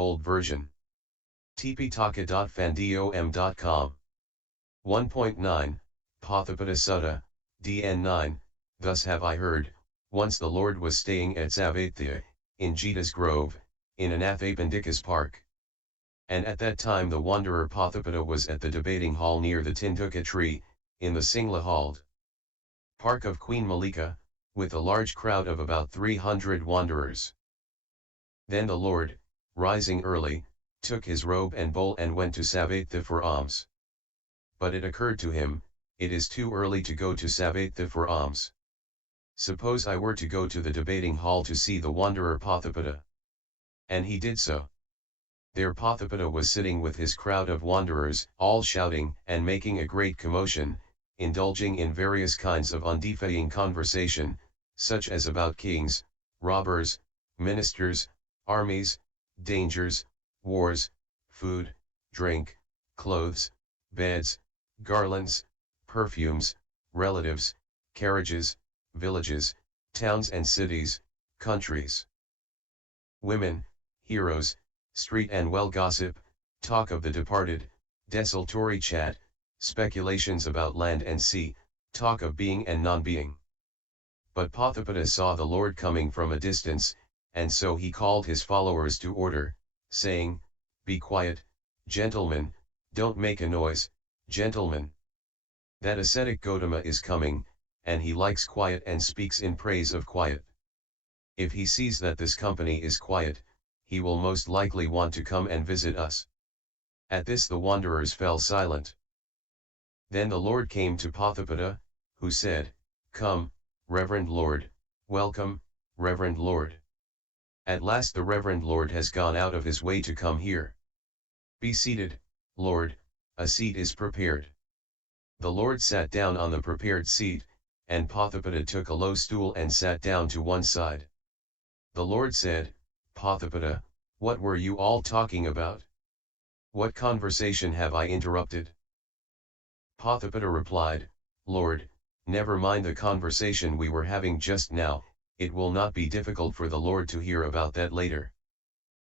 Old version. tptaka.fandom.com. 1.9, Potthapada Sutta, DN 9, Thus have I heard, once the Lord was staying at Savatya, in Jita's Grove, in Anathapindika's park. And at that time the wanderer Potthapada was at the debating hall near the Tinduka tree, in the Singla Hald park of Queen Malika, with a large crowd of about 300 wanderers. Then the Lord, rising early, took his robe and bowl and went to Savatya for alms. But it occurred to him, it is too early to go to Savatya for alms. Suppose I were to go to the debating hall to see the wanderer Potthapada. And he did so. There Potthapada was sitting with his crowd of wanderers, all shouting and making a great commotion, indulging in various kinds of undefying conversation, such as about kings, robbers, ministers, armies, dangers, wars, food, drink, clothes, beds, garlands, perfumes, relatives, carriages, villages, towns and cities, countries, women, heroes, street and well gossip, talk of the departed, desultory chat, speculations about land and sea, talk of being and non-being. But Potthapada saw the Lord coming from a distance, and so he called his followers to order, saying, Be quiet, gentlemen, don't make a noise, gentlemen. That ascetic Gautama is coming, and he likes quiet and speaks in praise of quiet. If he sees that this company is quiet, he will most likely want to come and visit us. At this the wanderers fell silent. Then the Lord came to Potthapada, who said, Come, Reverend Lord, welcome, Reverend Lord. At last the Reverend Lord has gone out of his way to come here. Be seated, Lord, a seat is prepared. The Lord sat down on the prepared seat, and Potthapada took a low stool and sat down to one side. The Lord said, Potthapada, what were you all talking about? What conversation have I interrupted? Potthapada replied, Lord, never mind the conversation we were having just now, it will not be difficult for the Lord to hear about that later.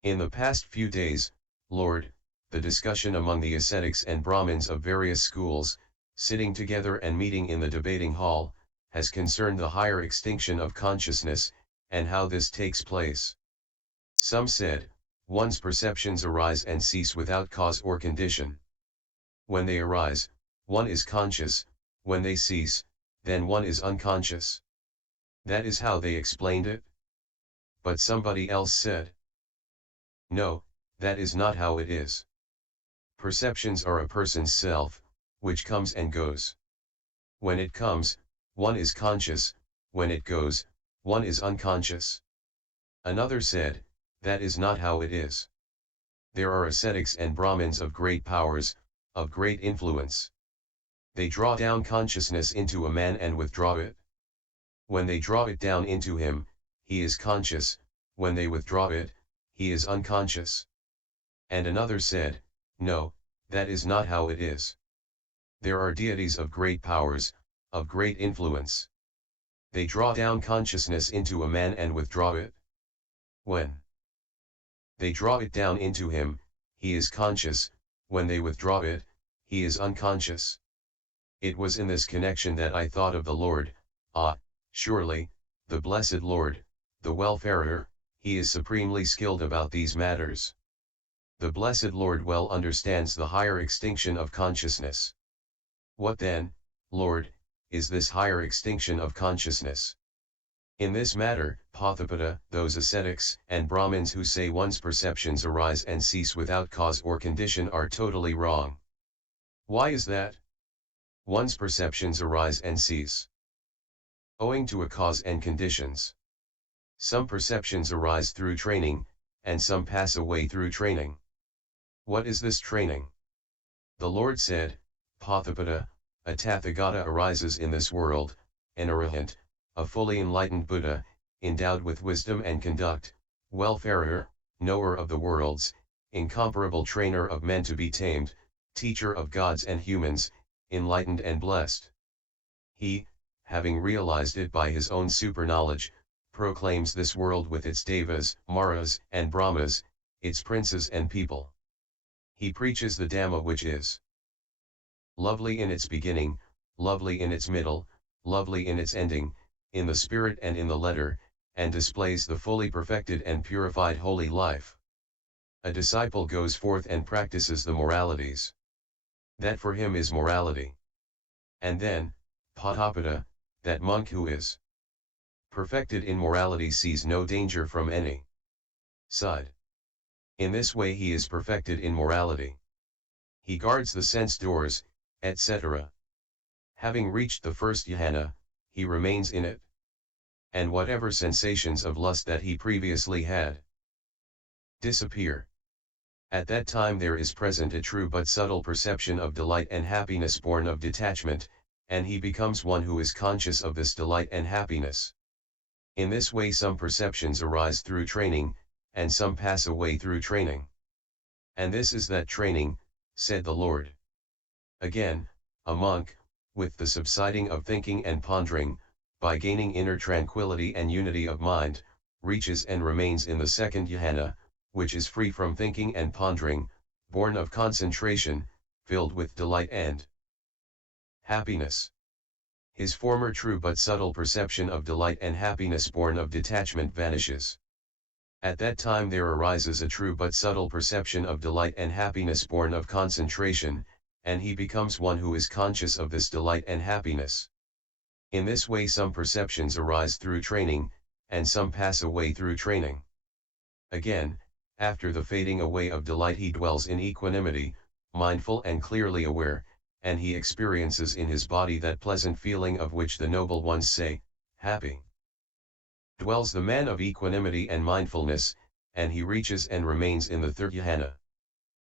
In the past few days, Lord, the discussion among the ascetics and Brahmins of various schools, sitting together and meeting in the debating hall, has concerned the higher extinction of consciousness, and how this takes place. Some said, one's perceptions arise and cease without cause or condition. When they arise, one is conscious, when they cease, then one is unconscious. That is how they explained it. But somebody else said, No, that is not how it is. Perceptions are a person's self, which comes and goes. When it comes, one is conscious, when it goes, one is unconscious. Another said, that is not how it is. There are ascetics and Brahmins of great powers, of great influence. They draw down consciousness into a man and withdraw it. When they draw it down into him, he is conscious, when they withdraw it, he is unconscious. And another said, No, that is not how it is. There are deities of great powers, of great influence. They draw down consciousness into a man and withdraw it. When they draw it down into him, he is conscious, when they withdraw it, he is unconscious. It was in this connection that I thought of the Lord, surely, the blessed Lord, the welfarer, he is supremely skilled about these matters. The blessed Lord well understands the higher extinction of consciousness. What then, Lord, is this higher extinction of consciousness? In this matter, Potthapada, those ascetics and Brahmins who say one's perceptions arise and cease without cause or condition are totally wrong. Why is that? One's perceptions arise and cease owing to a cause and conditions. Some perceptions arise through training, and some pass away through training. What is this training? The Lord said, Potthapada, a Tathagata arises in this world, an arahant, a fully enlightened Buddha, endowed with wisdom and conduct, welfarer, knower of the worlds, incomparable trainer of men to be tamed, teacher of gods and humans, enlightened and blessed. He, having realized it by his own super-knowledge, proclaims this world with its devas, maras, and brahmas, its princes and people. He preaches the Dhamma, which is lovely in its beginning, lovely in its middle, lovely in its ending, in the spirit and in the letter, and displays the fully perfected and purified holy life. A disciple goes forth and practices the moralities. That for him is morality. And then, Potthapada, that monk who is perfected in morality sees no danger from any side. In this way he is perfected in morality. He guards the sense doors, etc. Having reached the first jhana, he remains in it. And whatever sensations of lust that he previously had disappear. At that time there is present a true but subtle perception of delight and happiness born of detachment, and he becomes one who is conscious of this delight and happiness. In this way some perceptions arise through training, and some pass away through training. And this is that training, said the Lord. Again, a monk, with the subsiding of thinking and pondering, by gaining inner tranquility and unity of mind, reaches and remains in the second jhana, which is free from thinking and pondering, born of concentration, filled with delight and happiness. His former true but subtle perception of delight and happiness born of detachment vanishes. At that time there arises a true but subtle perception of delight and happiness born of concentration, and he becomes one who is conscious of this delight and happiness. In this way some perceptions arise through training, and some pass away through training. Again, after the fading away of delight he dwells in equanimity, mindful and clearly aware, and he experiences in his body that pleasant feeling of which the noble ones say, happy. Dwells the man of equanimity and mindfulness, and he reaches and remains in the third jhana.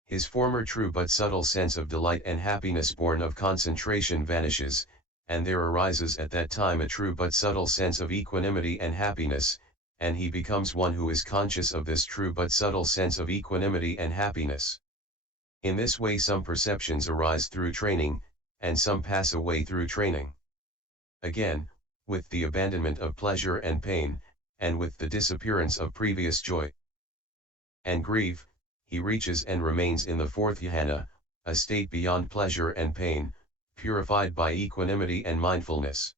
His former true but subtle sense of delight and happiness born of concentration vanishes, and there arises at that time a true but subtle sense of equanimity and happiness, and he becomes one who is conscious of this true but subtle sense of equanimity and happiness. In this way some perceptions arise through training, and some pass away through training. Again, with the abandonment of pleasure and pain, and with the disappearance of previous joy and grief, he reaches and remains in the fourth jhana, a state beyond pleasure and pain, purified by equanimity and mindfulness.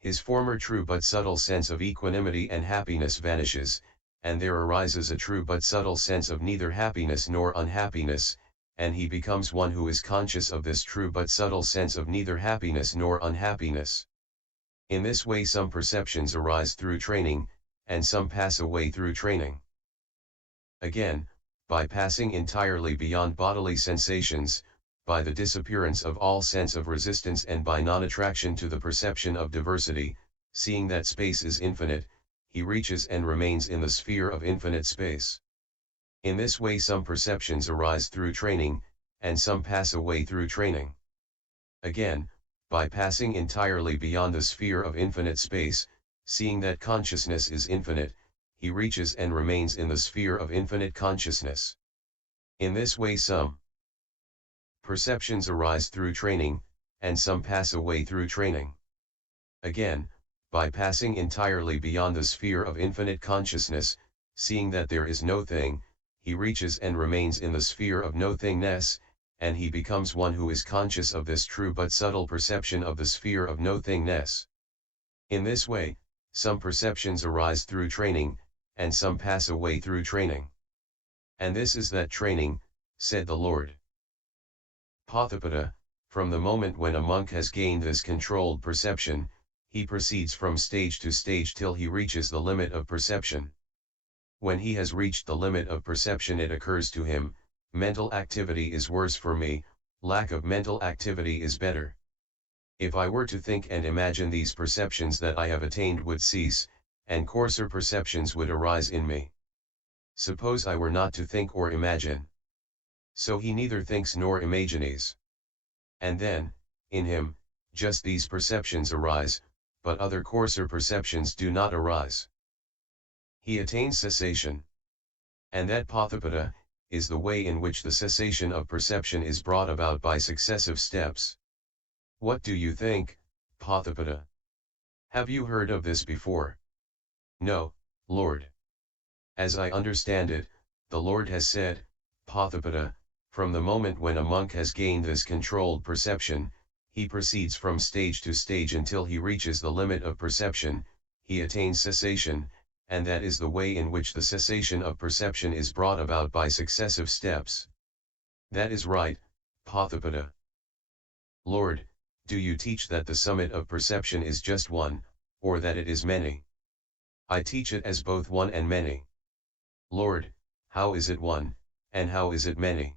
His former true but subtle sense of equanimity and happiness vanishes, and there arises a true but subtle sense of neither happiness nor unhappiness, and he becomes one who is conscious of this true but subtle sense of neither happiness nor unhappiness. In this way some perceptions arise through training, and some pass away through training. Again, by passing entirely beyond bodily sensations, by the disappearance of all sense of resistance and by non-attraction to the perception of diversity, seeing that space is infinite, he reaches and remains in the sphere of infinite space. In this way some perceptions arise through training, and some pass away through training. Again, by passing entirely beyond the sphere of infinite space, seeing that consciousness is infinite, he reaches and remains in the sphere of infinite consciousness. In this way some perceptions arise through training, and some pass away through training. Again, by passing entirely beyond the sphere of infinite consciousness, seeing that there is no thing, he reaches and remains in the sphere of no-thingness, and he becomes one who is conscious of this true but subtle perception of the sphere of no-thingness. In this way, some perceptions arise through training, and some pass away through training. And this is that training, said the Lord. Potthapada, from the moment when a monk has gained this controlled perception, he proceeds from stage to stage till he reaches the limit of perception. When he has reached the limit of perception it occurs to him, mental activity is worse for me, lack of mental activity is better. If I were to think and imagine, these perceptions that I have attained would cease, and coarser perceptions would arise in me. Suppose I were not to think or imagine. So he neither thinks nor imagines. And then, in him, just these perceptions arise, but other coarser perceptions do not arise. He attains cessation. And that Potthapada is the way in which the cessation of perception is brought about by successive steps. What do you think, Potthapada? Have you heard of this before? No, Lord. As I understand it, the Lord has said, Potthapàda, from the moment when a monk has gained this controlled perception, he proceeds from stage to stage until he reaches the limit of perception, he attains cessation, and that is the way in which the cessation of perception is brought about by successive steps. That is right, Potthapàda. Lord, do you teach that the summit of perception is just one, or that it is many? I teach it as both one and many. Lord, how is it one, and how is it many?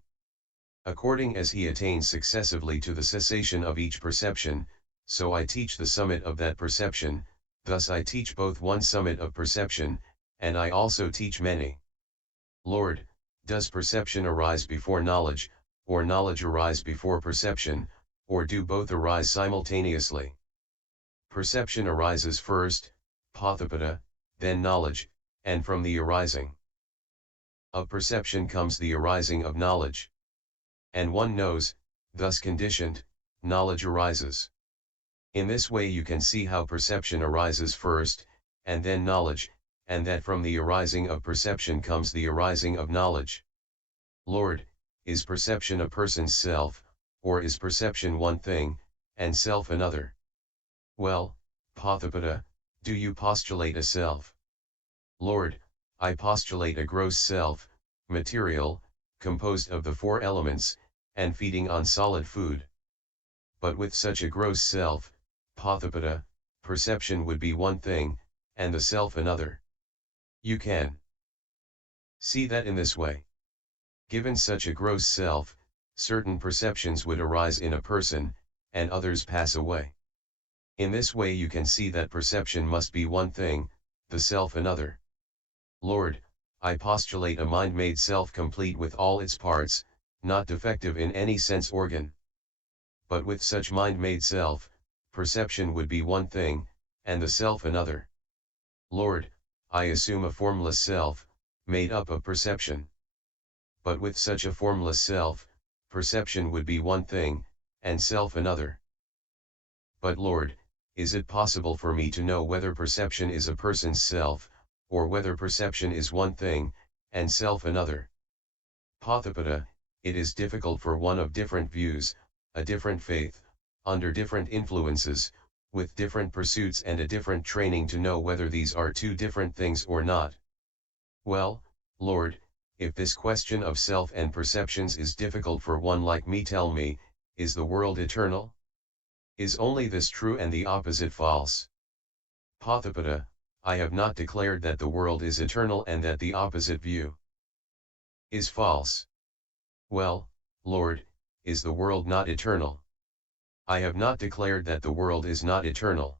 According as he attains successively to the cessation of each perception, so I teach the summit of that perception, thus I teach both one summit of perception, and I also teach many. Lord, does perception arise before knowledge, or knowledge arise before perception, or do both arise simultaneously? Perception arises first, Potthapàda, then knowledge, and from the arising of perception comes the arising of knowledge. And one knows, thus conditioned, knowledge arises. In this way you can see how perception arises first, and then knowledge, and that from the arising of perception comes the arising of knowledge. Lord, is perception a person's self, or is perception one thing, and self another? Well, Potthapàda, do you postulate a self? Lord, I postulate a gross self, material, composed of the four elements, and feeding on solid food. But with such a gross self, Potthapàda, perception would be one thing, and the self another. You can see that in this way. Given such a gross self, certain perceptions would arise in a person, and others pass away. In this way you can see that perception must be one thing, the self another. Lord, I postulate a mind-made self complete with all its parts, not defective in any sense organ. But with such mind-made self, perception would be one thing, and the self another. Lord, I assume a formless self, made up of perception. But with such a formless self, perception would be one thing, and self another. But Lord, is it possible for me to know whether perception is a person's self, or whether perception is one thing, and self another? Potthapàda, it is difficult for one of different views, a different faith, under different influences, with different pursuits and a different training to know whether these are two different things or not. Well, Lord, if this question of self and perceptions is difficult for one like me, tell me, is the world eternal? Is only this true and the opposite false? Potthapàda, I have not declared that the world is eternal and that the opposite view is false. Well, Lord, is the world not eternal? I have not declared that the world is not eternal.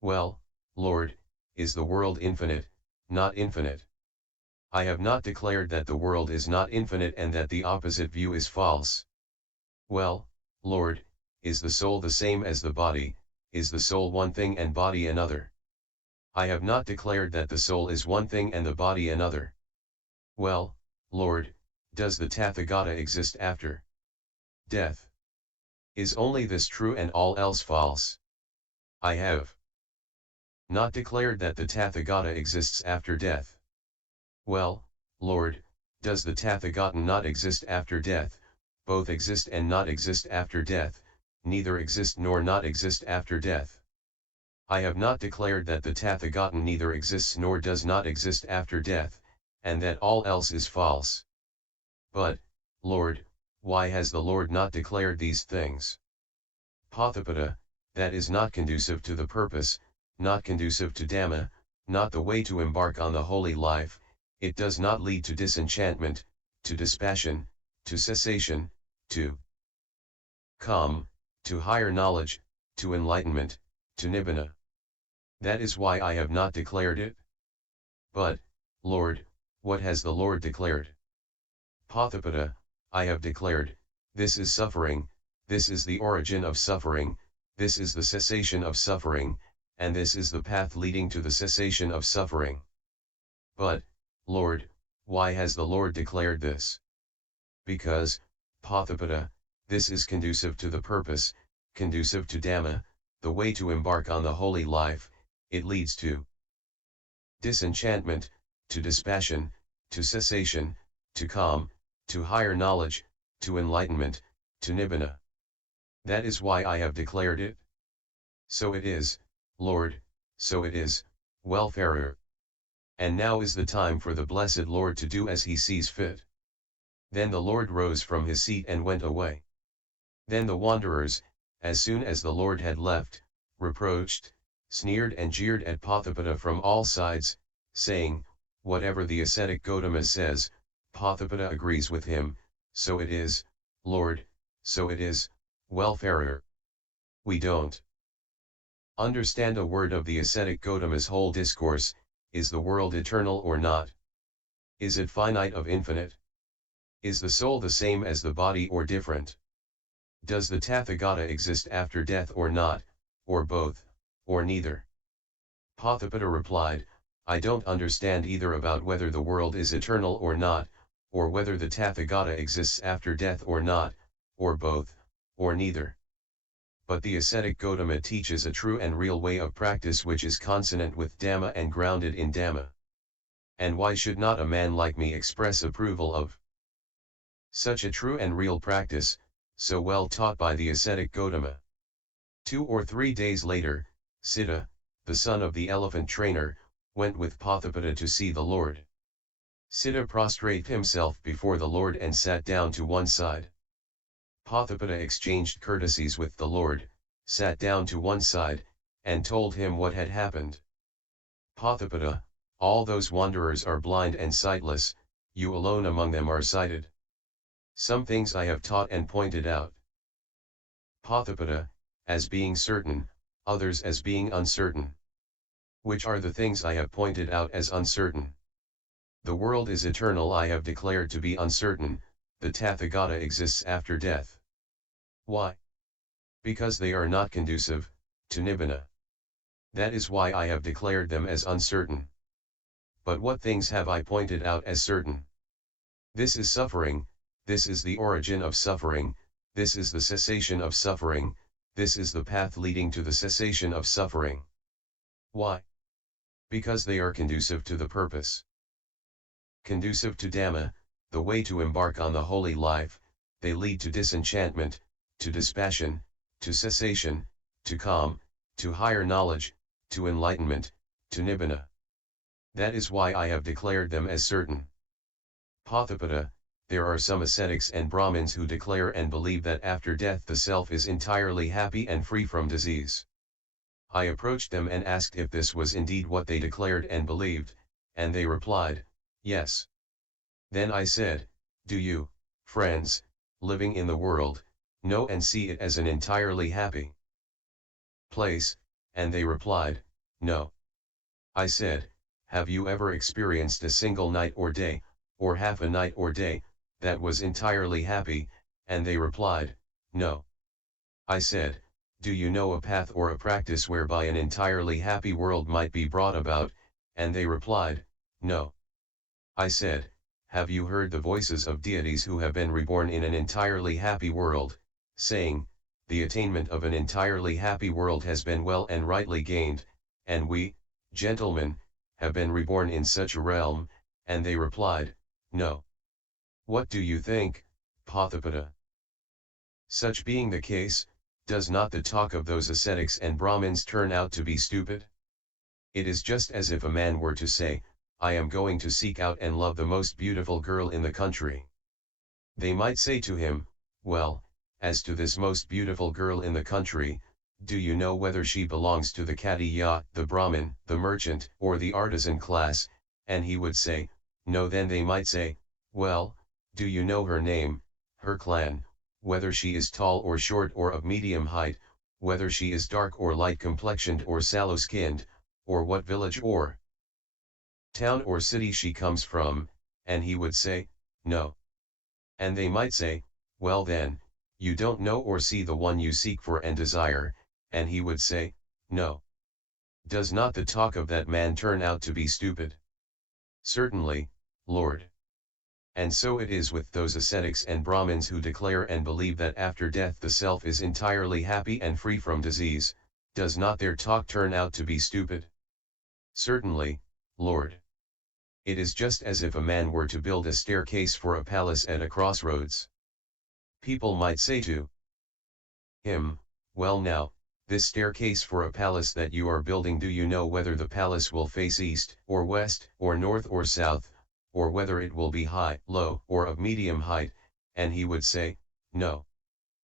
Well, Lord, is the world infinite, not infinite? I have not declared that the world is not infinite and that the opposite view is false. Well, Lord, is the soul the same as the body, is the soul one thing and body another? I have not declared that the soul is one thing and the body another. Well, Lord, does the Tathagata exist after death? Is only this true and all else false? I have not declared that the Tathagata exists after death. Well, Lord, does the Tathagata not exist after death, both exist and not exist after death, neither exist nor not exist after death? I have not declared that the Tathagata neither exists nor does not exist after death, and that all else is false. But, Lord, why has the Lord not declared these things? Potthapàda, that is not conducive to the purpose, not conducive to Dhamma, not the way to embark on the holy life. It does not lead to disenchantment, to dispassion, to cessation, to calm, to higher knowledge, to enlightenment, to nibbana. That is why I have not declared it. But, Lord, what has the Lord declared? Potthapàda, I have declared, this is suffering, this is the origin of suffering, this is the cessation of suffering, and this is the path leading to the cessation of suffering. But, Lord, why has the Lord declared this? Because, Potthapàda, this is conducive to the purpose, conducive to Dhamma, the way to embark on the holy life. It leads to disenchantment, to dispassion, to cessation, to calm, to higher knowledge, to enlightenment, to nibbana. That is why I have declared it. So it is, Lord, so it is, welfarer. And now is the time for the blessed Lord to do as he sees fit. Then the Lord rose from his seat and went away. Then the wanderers, as soon as the Lord had left, reproached, sneered and jeered at Potthapada from all sides, saying, whatever the ascetic Gautama says, Potthapada agrees with him, so it is, Lord, so it is, welfarer. We don't understand a word of the ascetic Gautama's whole discourse. Is the world eternal or not? Is it finite of infinite? Is the soul the same as the body or different? Does the Tathagata exist after death or not, or both, or neither? Potthapada replied, I don't understand either about whether the world is eternal or not, or whether the Tathagata exists after death or not, or both, or neither. But the ascetic Gautama teaches a true and real way of practice which is consonant with Dhamma and grounded in Dhamma. And why should not a man like me express approval of such a true and real practice, so well taught by the ascetic Gautama? 2 or 3 days later, Sutta, the son of the elephant trainer, went with Potthapada to see the Lord. Sutta prostrated himself before the Lord and sat down to one side. Potthapada exchanged courtesies with the Lord, sat down to one side, and told him what had happened. Potthapada, all those wanderers are blind and sightless, you alone among them are sighted. Some things I have taught and pointed out. Potthapada, as being certain, others as being uncertain. Which are the things I have pointed out as uncertain? The world is eternal I have declared to be uncertain, the Tathagata exists after death. Why? Because they are not conducive to nibbana. That is why I have declared them as uncertain. But what things have I pointed out as certain? This is suffering, this is the origin of suffering, this is the cessation of suffering, this is the path leading to the cessation of suffering. Why? Because they are conducive to the purpose. Conducive to Dhamma, the way to embark on the holy life, they lead to disenchantment, to dispassion, to cessation, to calm, to higher knowledge, to enlightenment, to nibbana. That is why I have declared them as certain. Potthapada, there are some ascetics and Brahmins who declare and believe that after death the self is entirely happy and free from disease. I approached them and asked if this was indeed what they declared and believed, and they replied, yes. Then I said, do you, friends, living in the world, know and see it as an entirely happy place? And they replied, no. I said, have you ever experienced a single night or day, or half a night or day, that was entirely happy? And they replied, no. I said, do you know a path or a practice whereby an entirely happy world might be brought about? And they replied, no. I said, have you heard the voices of deities who have been reborn in an entirely happy world, saying, the attainment of an entirely happy world has been well and rightly gained, and we, gentlemen, have been reborn in such a realm? And they replied, no. What do you think, Potthapada? Such being the case, does not the talk of those ascetics and Brahmins turn out to be stupid? It is just as if a man were to say, I am going to seek out and love the most beautiful girl in the country. They might say to him, well, as to this most beautiful girl in the country, do you know whether she belongs to the Katiya, the Brahmin, the merchant, or the artisan class? And he would say, no. Then they might say, well, do you know her name, her clan, whether she is tall or short or of medium height, whether she is dark or light complexioned or sallow-skinned, or what village or town or city she comes from? And he would say, no. And they might say, well then, you don't know or see the one you seek for and desire, and he would say, no. Does not the talk of that man turn out to be stupid? Certainly, Lord. And so it is with those ascetics and Brahmins who declare and believe that after death the self is entirely happy and free from disease. Does not their talk turn out to be stupid? Certainly, Lord. It is just as if a man were to build a staircase for a palace at a crossroads. People might say to him, well now, this staircase for a palace that you are building, do you know whether the palace will face east, or west, or north or south, or whether it will be high, low, or of medium height? And he would say, no.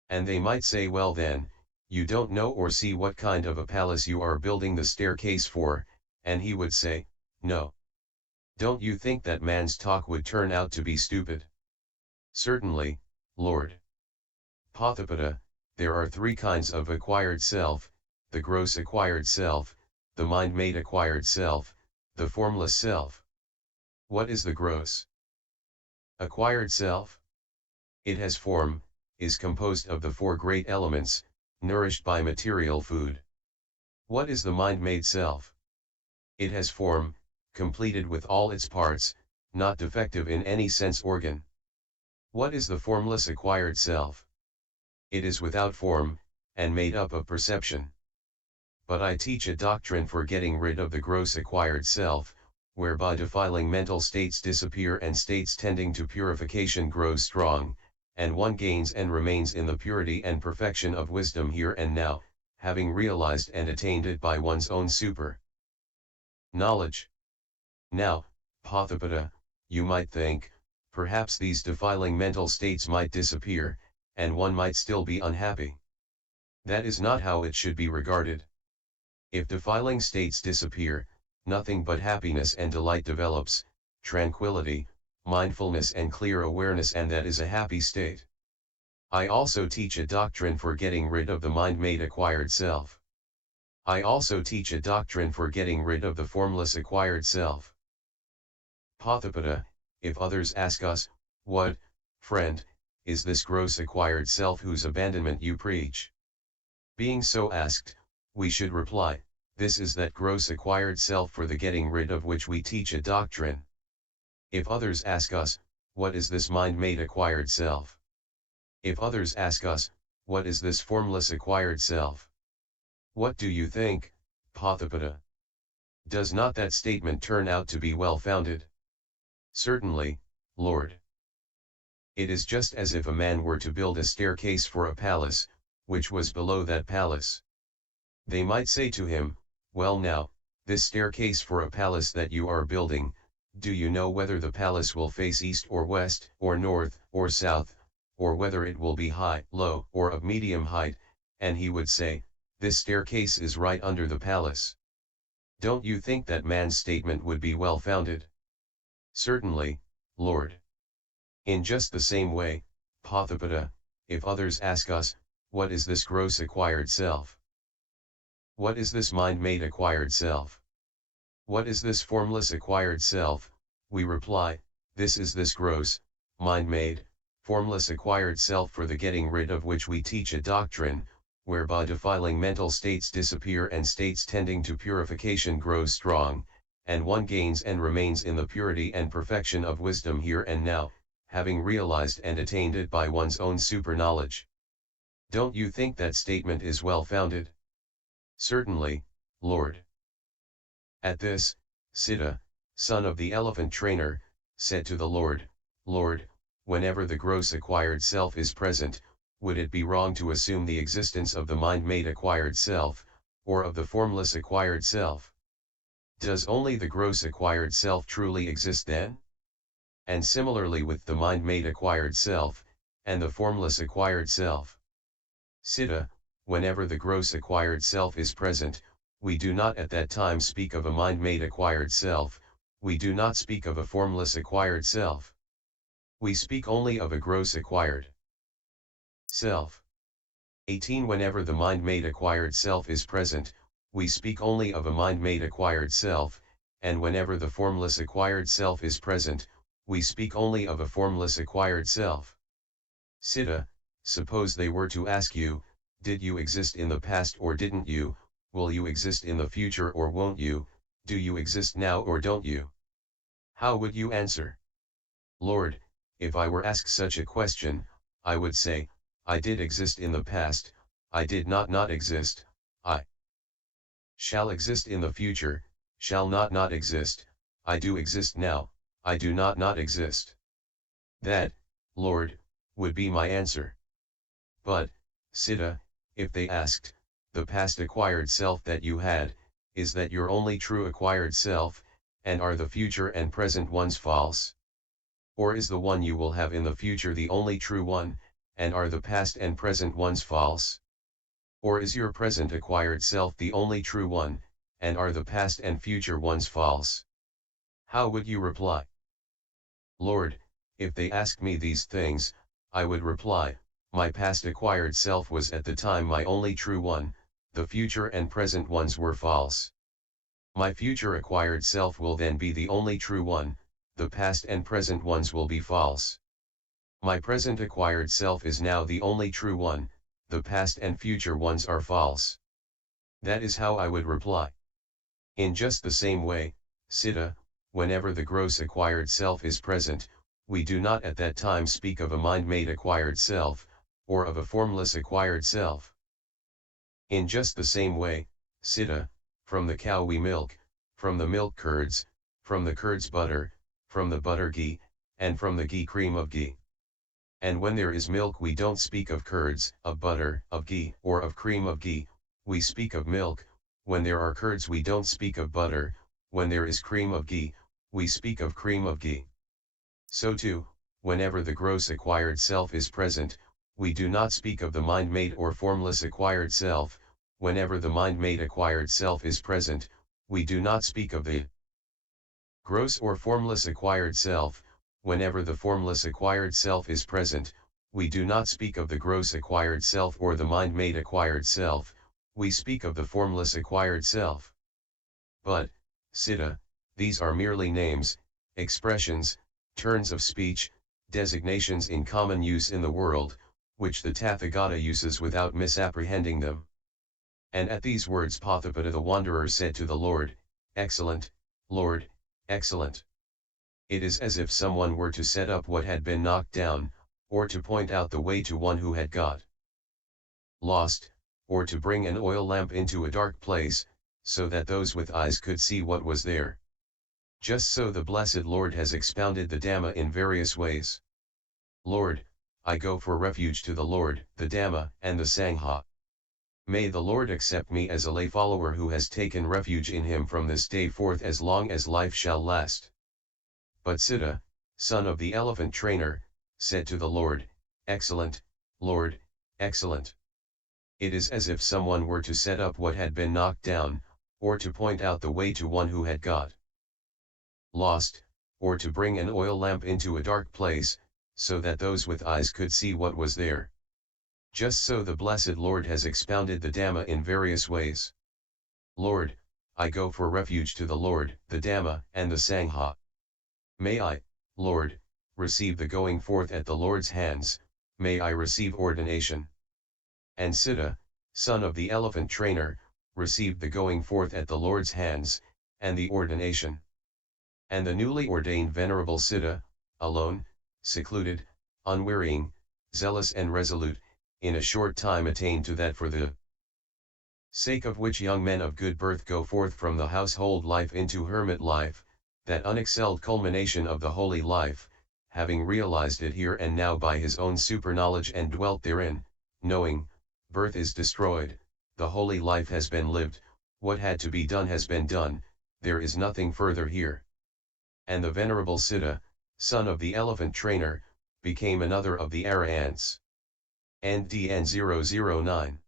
And they might say, well then, you don't know or see what kind of a palace you are building the staircase for, and he would say, no. Don't you think that man's talk would turn out to be stupid? Certainly, Lord. Potthapada, there are three kinds of acquired self: the gross acquired self, the mind-made acquired self, the formless self. What is the gross acquired self? It has form, is composed of the four great elements, nourished by material food. What is the mind-made self? It has form, completed with all its parts, not defective in any sense organ. What is the formless acquired self? It is without form, and made up of perception. But I teach a doctrine for getting rid of the gross acquired self, whereby defiling mental states disappear and states tending to purification grow strong, and one gains and remains in the purity and perfection of wisdom here and now, having realized and attained it by one's own super knowledge. Now, Potthapada, you might think, perhaps these defiling mental states might disappear, and one might still be unhappy. That is not how it should be regarded. If defiling states disappear, nothing but happiness and delight develops, tranquility, mindfulness and clear awareness, and that is a happy state. I also teach a doctrine for getting rid of the mind-made acquired self. I also teach a doctrine for getting rid of the formless acquired self. Potthapàda, if others ask us, what, friend, is this gross acquired self whose abandonment you preach? Being so asked, we should reply, this is that gross acquired self for the getting rid of which we teach a doctrine. If others ask us, what is this mind-made acquired self? If others ask us, what is this formless acquired self? What do you think, Potthapàda? Does not that statement turn out to be well-founded? Certainly, Lord. It is just as if a man were to build a staircase for a palace, which was below that palace. They might say to him, well now, this staircase for a palace that you are building, do you know whether the palace will face east or west, or north, or south, or whether it will be high, low, or of medium height? And he would say, this staircase is right under the palace. Don't you think that man's statement would be well-founded? Certainly, Lord. In just the same way, Potthapàda, if others ask us, what is this gross acquired self? What is this mind-made acquired self? What is this formless acquired self? We reply, this is this gross, mind-made, formless acquired self for the getting rid of which we teach a doctrine, whereby defiling mental states disappear and states tending to purification grow strong, and one gains and remains in the purity and perfection of wisdom here and now, having realized and attained it by one's own super knowledge. Don't you think that statement is well-founded? Certainly, Lord. At this, Sutta, son of the elephant trainer, said to the Lord, Lord, whenever the gross acquired self is present, would it be wrong to assume the existence of the mind-made acquired self, or of the formless acquired self? Does only the gross acquired self truly exist then? And similarly with the mind-made acquired self, and the formless acquired self. Sutta, whenever the gross acquired self is present, we do not at that time speak of a mind-made acquired self, we do not speak of a formless acquired self. We speak only of a gross acquired self. 18 Whenever the mind-made acquired self is present, we speak only of a mind-made acquired self, and whenever the formless acquired self is present, we speak only of a formless acquired self. Sutta, suppose they were to ask you, did you exist in the past or didn't you, will you exist in the future or won't you, do you exist now or don't you? How would you answer? Lord, if I were asked such a question, I would say, I did exist in the past, I did not exist, I shall exist in the future, shall not exist, I do exist now, I do not exist. That, Lord, would be my answer. But, Siddha, if they asked, the past acquired self that you had, is that your only true acquired self, and are the future and present ones false? Or is the one you will have in the future the only true one, and are the past and present ones false? Or is your present acquired self the only true one, and are the past and future ones false? How would you reply? Lord, if they asked me these things, I would reply, my past acquired self was at the time my only true one, the future and present ones were false. My future acquired self will then be the only true one, the past and present ones will be false. My present acquired self is now the only true one, the past and future ones are false. That is how I would reply. In just the same way, Siddha, whenever the gross acquired self is present, we do not at that time speak of a mind-made acquired self, or of a formless acquired self. In just the same way, Siddha, from the cow we milk, from the milk curds, from the curds butter, from the butter ghee, and from the ghee cream of ghee. And when there is milk we don't speak of curds, of butter, of ghee, or of cream of ghee, we speak of milk. When there are curds we don't speak of butter, when there is cream of ghee, we speak of cream of ghee. So too, whenever the gross acquired self is present, we do not speak of the mind-made or formless acquired self. Whenever the mind-made acquired self is present, we do not speak of the gross or formless acquired self. Whenever the formless acquired self is present, we do not speak of the gross acquired self or the mind-made acquired self, we speak of the formless acquired self. But, Siddha, these are merely names, expressions, turns of speech, designations in common use in the world, which the Tathagata uses without misapprehending them. And at these words Potthapàda the wanderer said to the Lord, Excellent, Lord, excellent. It is as if someone were to set up what had been knocked down, or to point out the way to one who had got lost, or to bring an oil lamp into a dark place, so that those with eyes could see what was there. Just so the Blessed Lord has expounded the Dhamma in various ways. Lord, I go for refuge to the Lord, the Dhamma, and the Sangha. May the Lord accept me as a lay follower who has taken refuge in him from this day forth as long as life shall last. But Siddha, son of the elephant trainer, said to the Lord, Excellent, Lord, excellent. It is as if someone were to set up what had been knocked down, or to point out the way to one who had got lost, or to bring an oil lamp into a dark place, so that those with eyes could see what was there. Just so the Blessed Lord has expounded the Dhamma in various ways. Lord, I go for refuge to the Lord, the Dhamma, and the Sangha. May I, Lord, receive the going forth at the Lord's hands, may I receive ordination. And Siddha, son of the elephant trainer, received the going forth at the Lord's hands, and the ordination. And the newly ordained Venerable Siddha, alone, secluded, unwearying, zealous and resolute, in a short time attained to that for the sake of which young men of good birth go forth from the household life into hermit life, that unexcelled culmination of the holy life, having realized it here and now by his own superknowledge and dwelt therein, knowing, birth is destroyed, the holy life has been lived, what had to be done has been done, there is nothing further here. And the Venerable Siddha, son of the elephant trainer, became another of the Arahants. NDN 009